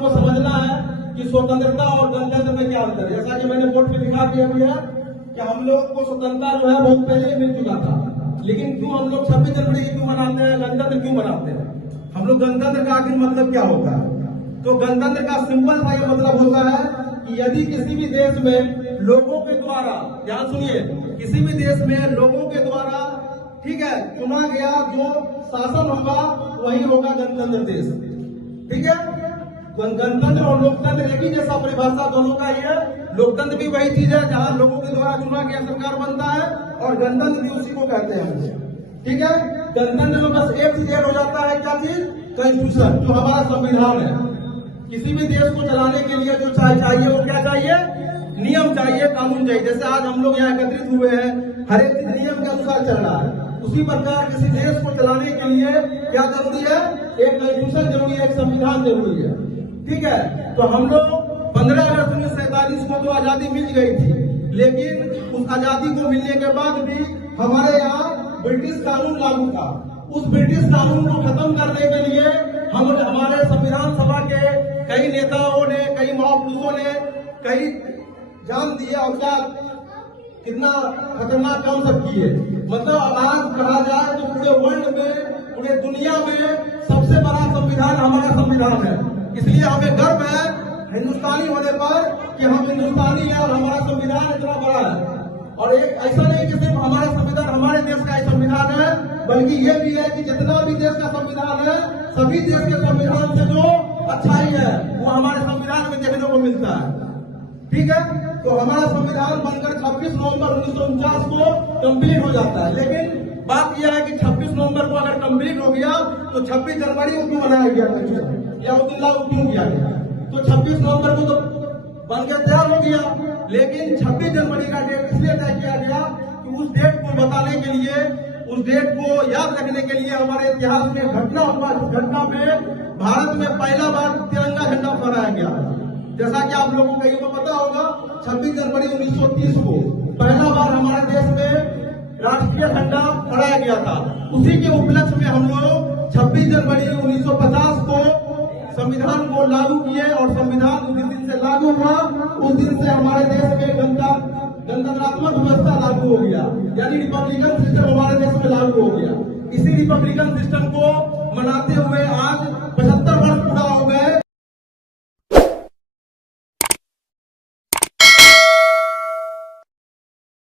आपको समझना है कि स्वतंत्रता और गणतंत्र में क्या अंतर है। जैसा कि मैंने बोर्ड पे लिखा दिया भी है कि हम लोग को स्वतंत्रता जो है बहुत पहले मिल चुका था, लेकिन क्यों हम लोग 26 जनवरी क्यों मनाते हैं, गणतंत्र क्यों मनाते हैं? हम लोग गणतंत्र का आखिर मतलब क्या होता है? तो गणतंत्र का सिंपल सा ये मतलब होता है कि यदि किसी भी देश में लोगों के द्वारा, ध्यान सुनिए, किसी भी देश में लोगों के द्वारा, ठीक है, चुना गया जो शासन होगा वही होगा गणतंत्र देश। ठीक है, गणतंत्र और लोकतंत्र एक ही जैसा परिभाषा दोनों का ही है। लोकतंत्र भी वही चीज है जहां लोगों के द्वारा चुना गया सरकार बनता है, और गणतंत्र भी उसी को कहते हैं। ठीक है, गणतंत्र में बस एक चीज हो जाता है, क्या चीज? कॉन्स्टिट्यूशन, जो हमारा संविधान है। किसी भी देश को चलाने के लिए जो चाहिए वो क्या चाहिए? नियम चाहिए, कानून चाहिए। जैसे आज हम लोग यहाँ एकत्रित हुए हैं, हर एक चीज नियम के अनुसार चल रहा है। उसी प्रकार किसी देश को चलाने के लिए क्या जरूरी है? एक कॉन्स्टिट्यूशन जरूरी है, एक संविधान जरूरी है। ठीक है, तो हम लोग 15 अगस्त 1947 को तो आजादी मिल गई थी, लेकिन उस आजादी को मिलने के बाद भी हमारे यहाँ ब्रिटिश कानून लागू था। उस ब्रिटिश कानून को खत्म करने के लिए हम हमारे संविधान सभा के कई नेताओं ने, कई महापुरुषों ने कई जान दिए और क्या कितना खतरनाक काम सब किए। मतलब आज कहा जाए तो पूरे वर्ल्ड में, पूरे दुनिया में सबसे बड़ा संविधान हमारा संविधान है। इसलिए हमें गर्व है हिंदुस्तानी होने पर कि हम हिंदुस्तानी हैं और हमारा संविधान इतना बड़ा है। और एक ऐसा नहीं कि सिर्फ हमारा संविधान हमारे देश का ही संविधान है, बल्कि ये भी है कि जितना भी देश का संविधान है, सभी देश के संविधान से जो अच्छाई है वो हमारे संविधान में देखने को मिलता है। ठीक है, तो हमारा संविधान बनकर 26 नवंबर 1949 को कंप्लीट हो जाता है। लेकिन बात यह है कि 26 नवंबर को अगर कंप्लीट हो गया तो 26 जनवरी को क्यों मनाया गया या उस दिन लागू क्यों किया गया? तो 26 नवंबर को तो बन के तैयार हो गया, लेकिन 26 जनवरी का डेट इसलिए तय किया गया कि उस डेट को बताने के लिए, उस डेट को याद रखने के लिए हमारे इतिहास में घटना हुआ। इस घटना में भारत में पहला बार तिरंगा झंडा फहराया गया। जैसा कि आप लोगों को कहीं को पता होगा, 26 जनवरी 1930 को पहला बार हमारे देश में राष्ट्रीय झंडा फहराया गया था। उसी के उपलक्ष्य में हम लोग 26 जनवरी 1950 को संविधान को लागू किए, और संविधान जिस दिन से लागू हुआ उस दिन से हमारे देश में गणतंत्रात्मक व्यवस्था लागू हो गया, यानी रिपब्लिकन सिस्टम हमारे देश में लागू हो गया। इसी रिपब्लिकन सिस्टम को मनाते हुए आज